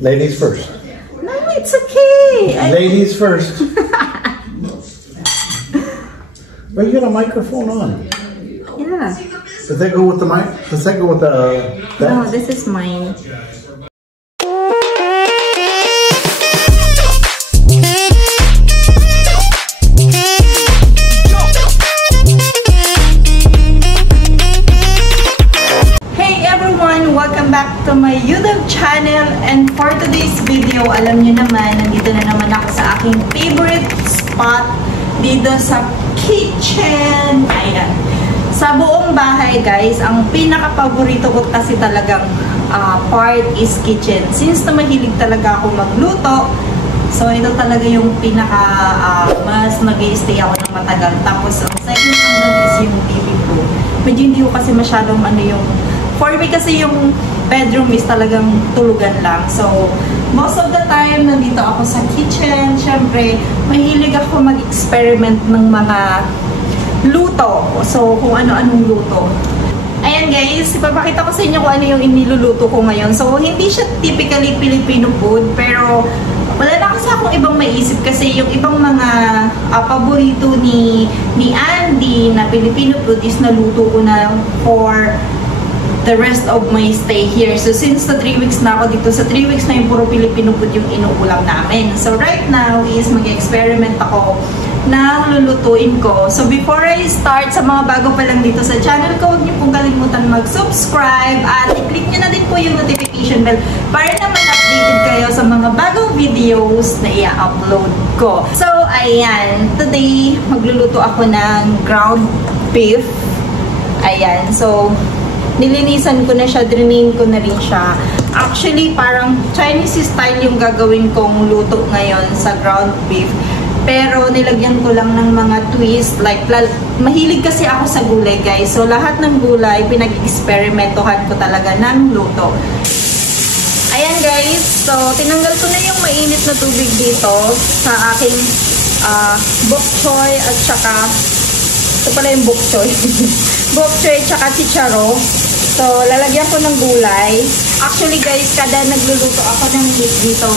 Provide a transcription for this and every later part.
Ladies first. No, it's okay. Ladies first. Well, you got a microphone on. Yeah. Does that go with the mic? Does that go with the... No, this is mine. Hey everyone! Welcome back to my YouTube channel. And for today's video, alam nyo naman, nandito na naman ako sa aking favorite spot dito sa kitchen. Ayan. Sa buong bahay, guys, ang pinaka-paborito ko kasi talagang part is kitchen. Since na mahilig talaga ako magluto, so ito talaga yung pinaka mas nag-i-stay ako ng matagal. Tapos ang second one is yung TV ko. Medyo hindi ko kasi masyadong yung... For me kasi yung bedroom is talagang tulugan lang. So, most of the time, nandito ako sa kitchen. Siyempre, mahilig ako mag-experiment ng mga luto. So, kung ano-anong luto. Ayan guys, ipapakita ko sa inyo kung ano yung iniluluto ko ngayon. So, hindi siya typically Filipino food, pero wala na kasi akong ibang maisip kasi yung ibang mga paborito ni Andy na Filipino food is naluto ko na for the rest of my stay here. So, since the 3 weeks na ako dito, sa 3 weeks na yung puro Filipino food yung inuulam namin. So, right now is mag-experiment ako na lulutuin ko. So, before I start, sa mga bago pa lang dito sa channel ko, huwag niyo pong kalimutan mag-subscribe at i-click niyo na din po yung notification bell para naman updated kayo sa mga bagong videos na i-upload ko. So, ayan. Today, magluluto ako ng ground beef. Ayan. So, nilinisan ko na siya, drinain ko na rin siya. Actually, parang Chinese style yung gagawin kong luto ngayon sa ground beef. Pero nilagyan ko lang ng mga twist. Like, mahilig kasi ako sa gulay, guys. So, lahat ng gulay, pinag-experimentohan ko talaga ng luto. Ayan, guys. So, tinanggal ko na yung mainit na tubig dito sa aking bok choy at saka ito pala yung bok choy. Bok choy at saka chicharo. So, lalagyan ko ng gulay. Actually, guys, kada nagluluto ako ng meat dito,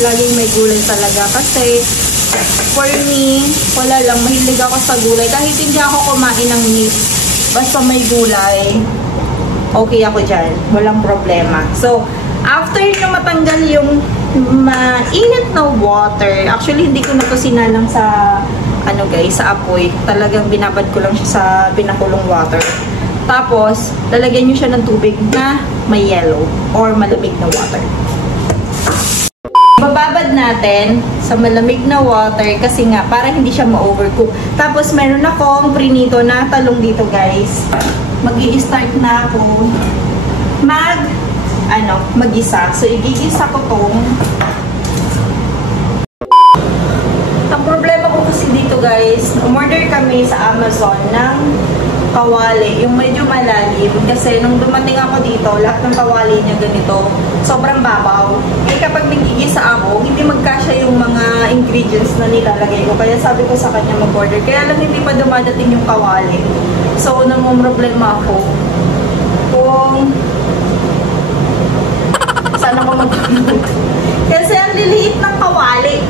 laging may gulay talaga. Kasi, for me, wala lang, mahilig ako sa gulay. Kahit hindi ako kumain ng meat, basta may gulay, okay ako dyan. Walang problema. So, after na matanggal yung mainit na water, actually, hindi ko na to sinalang sa guys, sa apoy. Talagang binabad ko lang siya sa pinakulong water. Tapos, lalagyan nyo siya ng tubig na may yellow or malamig na water. Bababad natin sa malamig na water kasi nga, para hindi siya ma-overcook. Tapos, meron akong prinito na talong dito, guys. Mag-i-start na ako mag-isa. So, igigisa ko tong guys, umorder kami sa Amazon ng kawali, yung medyo malalim. Kasi nung dumating ako dito, lahat ng kawali niya ganito, sobrang babaw. Eh kapag nagigisa ako, hindi magkasya yung mga ingredients na nilalagay ko. Kaya sabi ko sa kanya mag-order. Kaya lang hindi pa dumadating yung kawali. So, namumroblema ako kung saan ako mag-order. Kasi ang liliit ng kawali.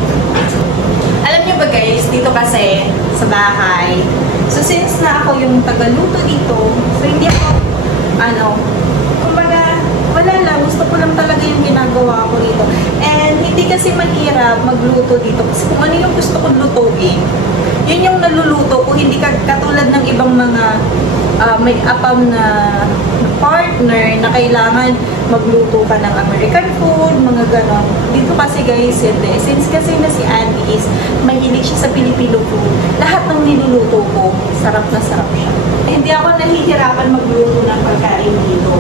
Alam niyo ba guys, dito kasi sa bahay, so since na ako yung tagaluto dito, so hindi ako, kumbaga, wala lang, gusto ko lang talaga yung ginagawa ko dito. And hindi kasi mahirap magluto dito kasi kung ano yung gusto kong lutuin, yun yung naluluto ko, hindi katulad ng ibang mga may apam na partner na kailangan magluto ka ng American food, mga ganon. Dito kasi guys, hindi. Since kasi na si Andy is mahilig siya sa Filipino food, lahat ng niluluto ko, sarap na sarap siya. Hindi ako nahihirapan magluto ng pagkain dito.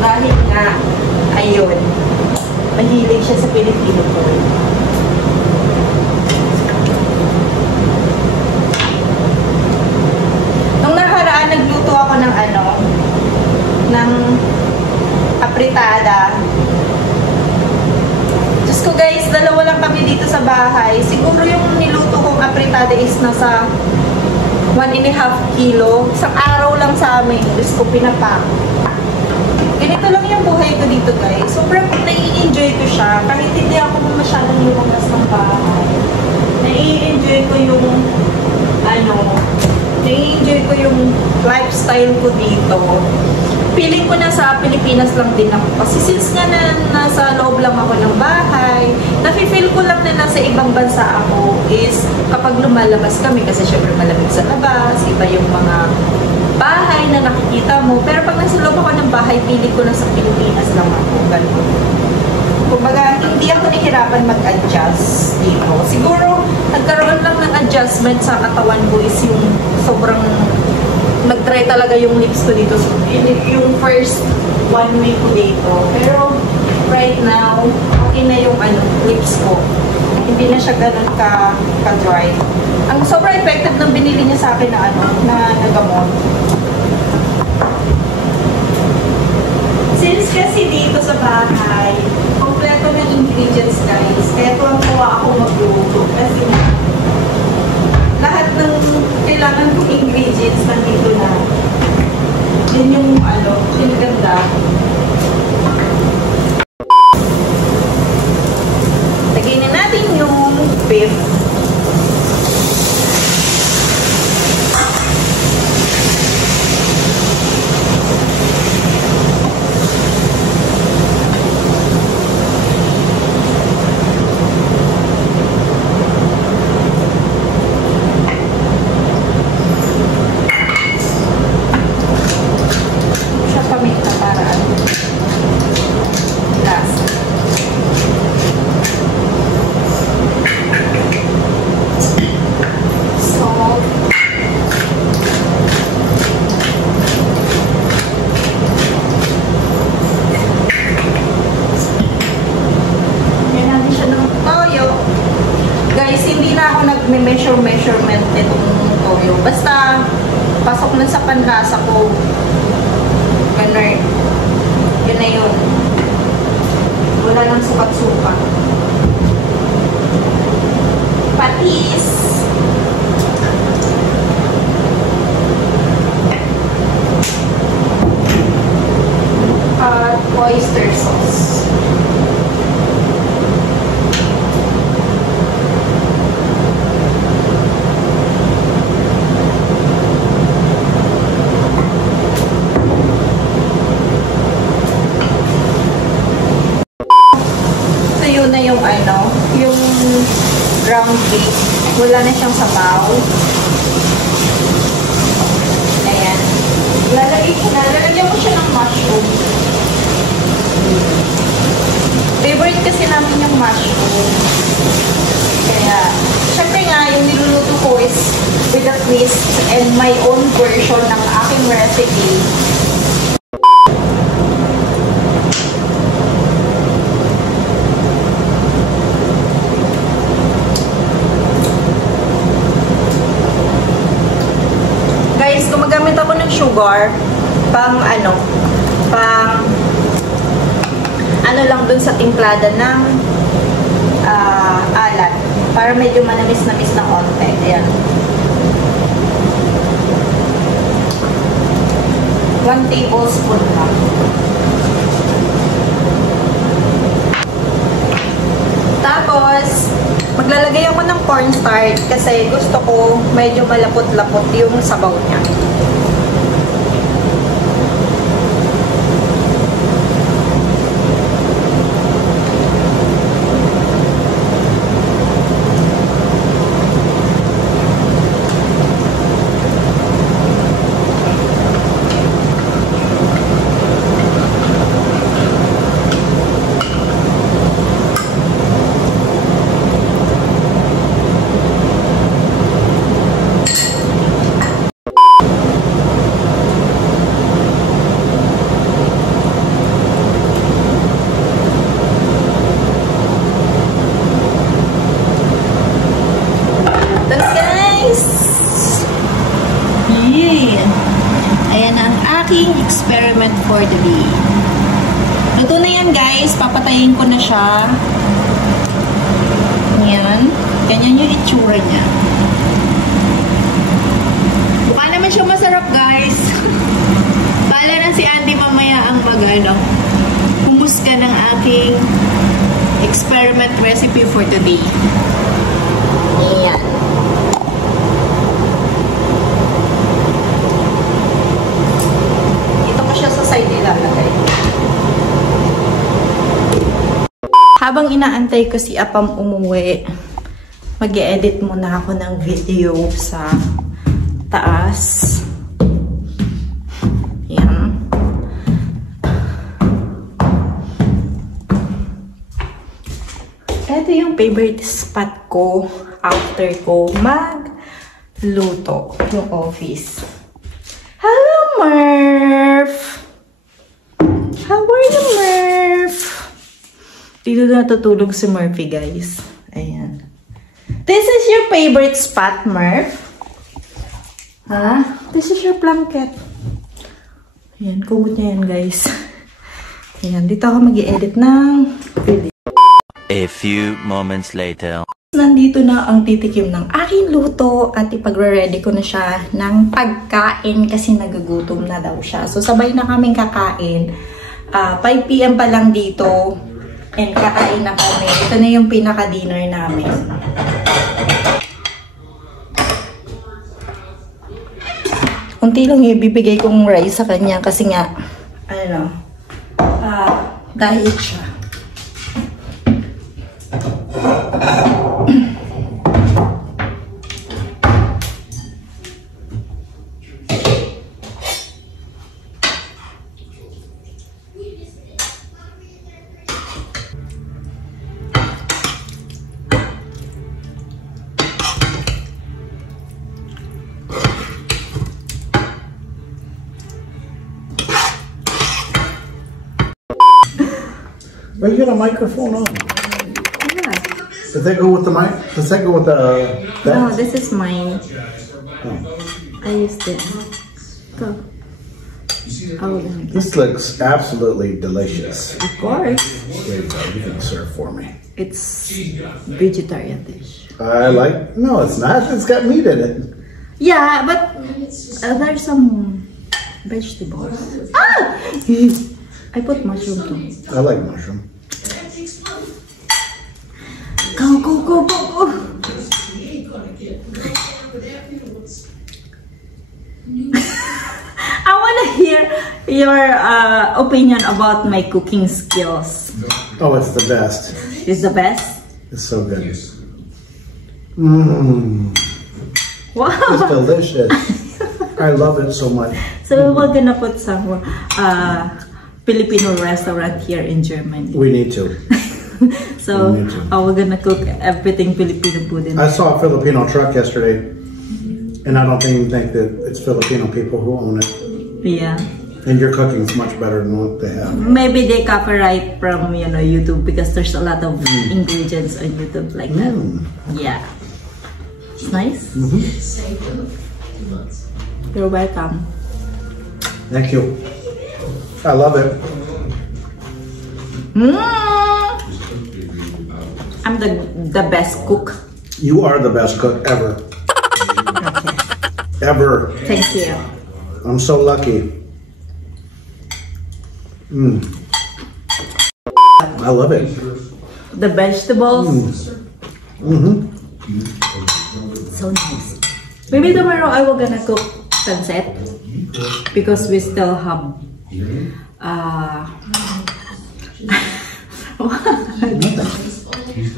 Dahil nga, ayun, mahilig siya sa Filipino food. Nagluto ako ng ng apritada. Diyos ko guys, dalawa lang kami dito sa bahay. Siguro yung niluto kong apritada is nasa 1.5 kilo. Isang araw lang sa amin. Diyos ko, pinapak. ganito lang yung buhay ko dito, guys. Sobrang nai-enjoy ko siya. Kahit hindi ako masyadong lumabas ng bahay. Nai-enjoy ko yung, nai-enjoy ko yung lifestyle ko dito. Feeling ko na sa Pilipinas lang din ako. Kasi since nga nasa loob lang ako ng bahay, nafe-feel ko lang na nasa ibang bansa ako is kapag lumalabas kami, kasi syempre malamig sa labas, iba yung mga bahay na nakikita mo. Pero pag nasa loob ako ng bahay, feeling ko na sa Pilipinas lang ako. Ganun. Kumbaga, hindi ako nahihirapan mag-adjust dito. Siguro, nagkaroon lang ng adjustment sa katawan ko is yung sobrang nag-try talaga yung lips ko dito. So, yung first 1 week ko dito. Pero, right now, okay na yung lips ko. Hindi na siya ganun ka-dry. Ang sobrang effective ng binili niya sa akin na gamot. Since kasi dito sa bahay, kompleto ng ingredients, guys. Kaya tuwang-tuwa ako magluto. Kasi lahat ng kailangan kong ingredients nandito na. Yun yung kinaganda. Lagay na natin yung beef. Measurement itong toyo. Basta, pasok na sa panlasa ko. Ganun. Yun na yun. Wala nang sukat-sukat. Patis. At oyster sauce. Yung ground beef, wala na siyang sabaw. Ayan. Lalagyan ko siya ng mushroom. Favorite kasi namin yung mushroom. Kaya, syempre nga, yung niluluto ko is with a twist and my own version ng aking recipe. Gumagamit ako ng sugar pang lang dun sa timplada ng alat para medyo manamis-namis na konti. Ayan. 1 tablespoon lang. Tapos, maglalagay ako ng cornstarch kasi gusto ko medyo malapot-lapot yung sabaw niya. Experiment for the day. Luto na yan, guys. Papatayin ko na siya. Yan. Ganyan yung itsura niya. Mukha naman siya masarap, guys. Bahala na si Andy mamaya ang humusga ng aking experiment recipe for today. Ayan. Ito ko siya sa side ilalagay. Habang inaantay ko si Apam umuwi, mag-e-edit muna ako ng video sa taas. Yan. Ito yung favorite spot ko after ko magluto, yung office. Hello, Murph! How are you, Murph? Dito na natutulog si Murphy, guys. Ayan. This is your favorite spot, Murph? Ha? This is your blanket. Ayan, kumot niya yan, guys. Ayan, dito ako mag-i-edit ng video. A few moments later. Nandito na ang titikim ng aking luto at ipagre-ready ko na siya ng pagkain kasi nagugutom na daw siya. So, sabay na kaming kakain. 5 PM pa lang dito. And kakain na kami. Ito na yung pinaka-dinner namin. Unti lang ibibigay kong rice sa kanya kasi nga, diet siya. Well, you got a microphone on. Yeah. Does that go with the mic? Does that go with the... No, this is mine. Oh. I used it. Go. This looks absolutely delicious. Of course. Wait, you can serve for me. It's vegetarian dish. I like... No, it's not. It's got meat in it. Yeah, but there's some vegetables. Ah! I put mushroom too. I like mushroom. Go, go, go, go, go! I want to hear your opinion about my cooking skills. Oh, it's the best. It's the best? It's so good. Mmm. Wow! It's delicious. I love it so much. So we're gonna put some Filipino restaurant here in Germany. We need to. So we're gonna cook everything Filipino food in I saw a Filipino truck yesterday, and I don't even think that it's Filipino people who own it. Yeah. And your cooking is much better than what they have. Maybe they copyright from YouTube because there's a lot of ingredients on YouTube like that. Yeah. It's nice. You're welcome. Thank you. I love it. I'm the best cook. You are the best cook ever. Okay. Ever. Thank you. I'm so lucky. I love it. The vegetables. So nice. Maybe tomorrow I will gonna cook pancit because we still have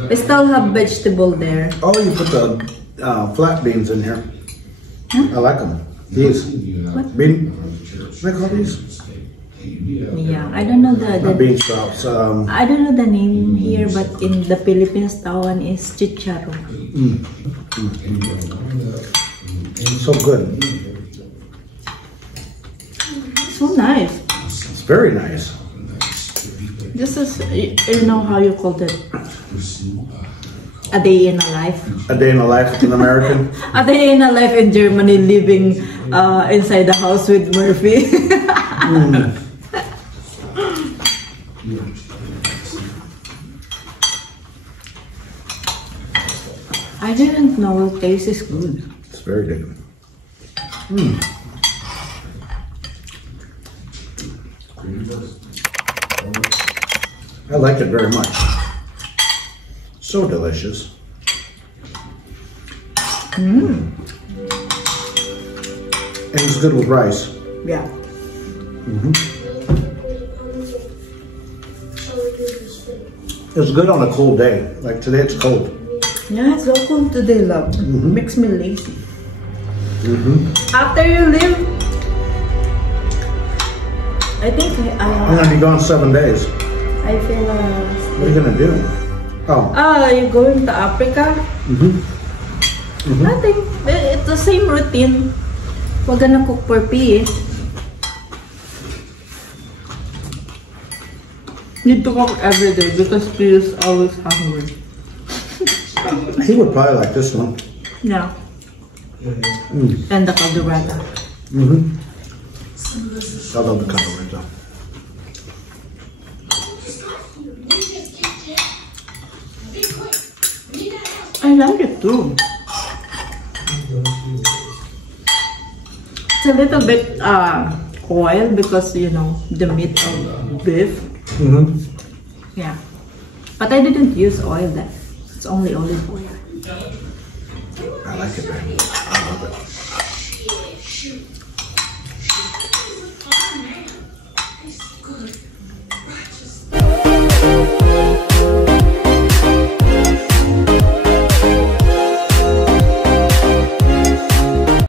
we still have vegetable there. Oh, you put the flat beans in here. I like them. These. What? Bean. What do they call these? Yeah, I don't know the Bean sprouts. I don't know the name here, but in the Philippines, that one is chicharo. So good. So nice. It's very nice. This is, you know how you called it? A day in a life. A day in the life of an American. A day in a life in Germany, living inside the house with Murphy. I didn't know the taste is good. It's very good. I like it very much. So delicious. And it's good with rice. Yeah. It's good on a cold day. Like today it's cold. Yeah, it's so cool today, love. Makes me lazy. After you leave, I think I'm gonna be gone 7 days. I feel What are you gonna do? Oh. you're going to Africa? Nothing. It's the same routine. We're gonna cook for P. Need to cook every day because P is always hungry. He would probably like this one. Yeah. And the caldereta. I love the caldereta. I like it too. It's a little bit oil because you know the meat of beef. Yeah, but I didn't use oil then. It's only olive oil. I like it very much. I love it.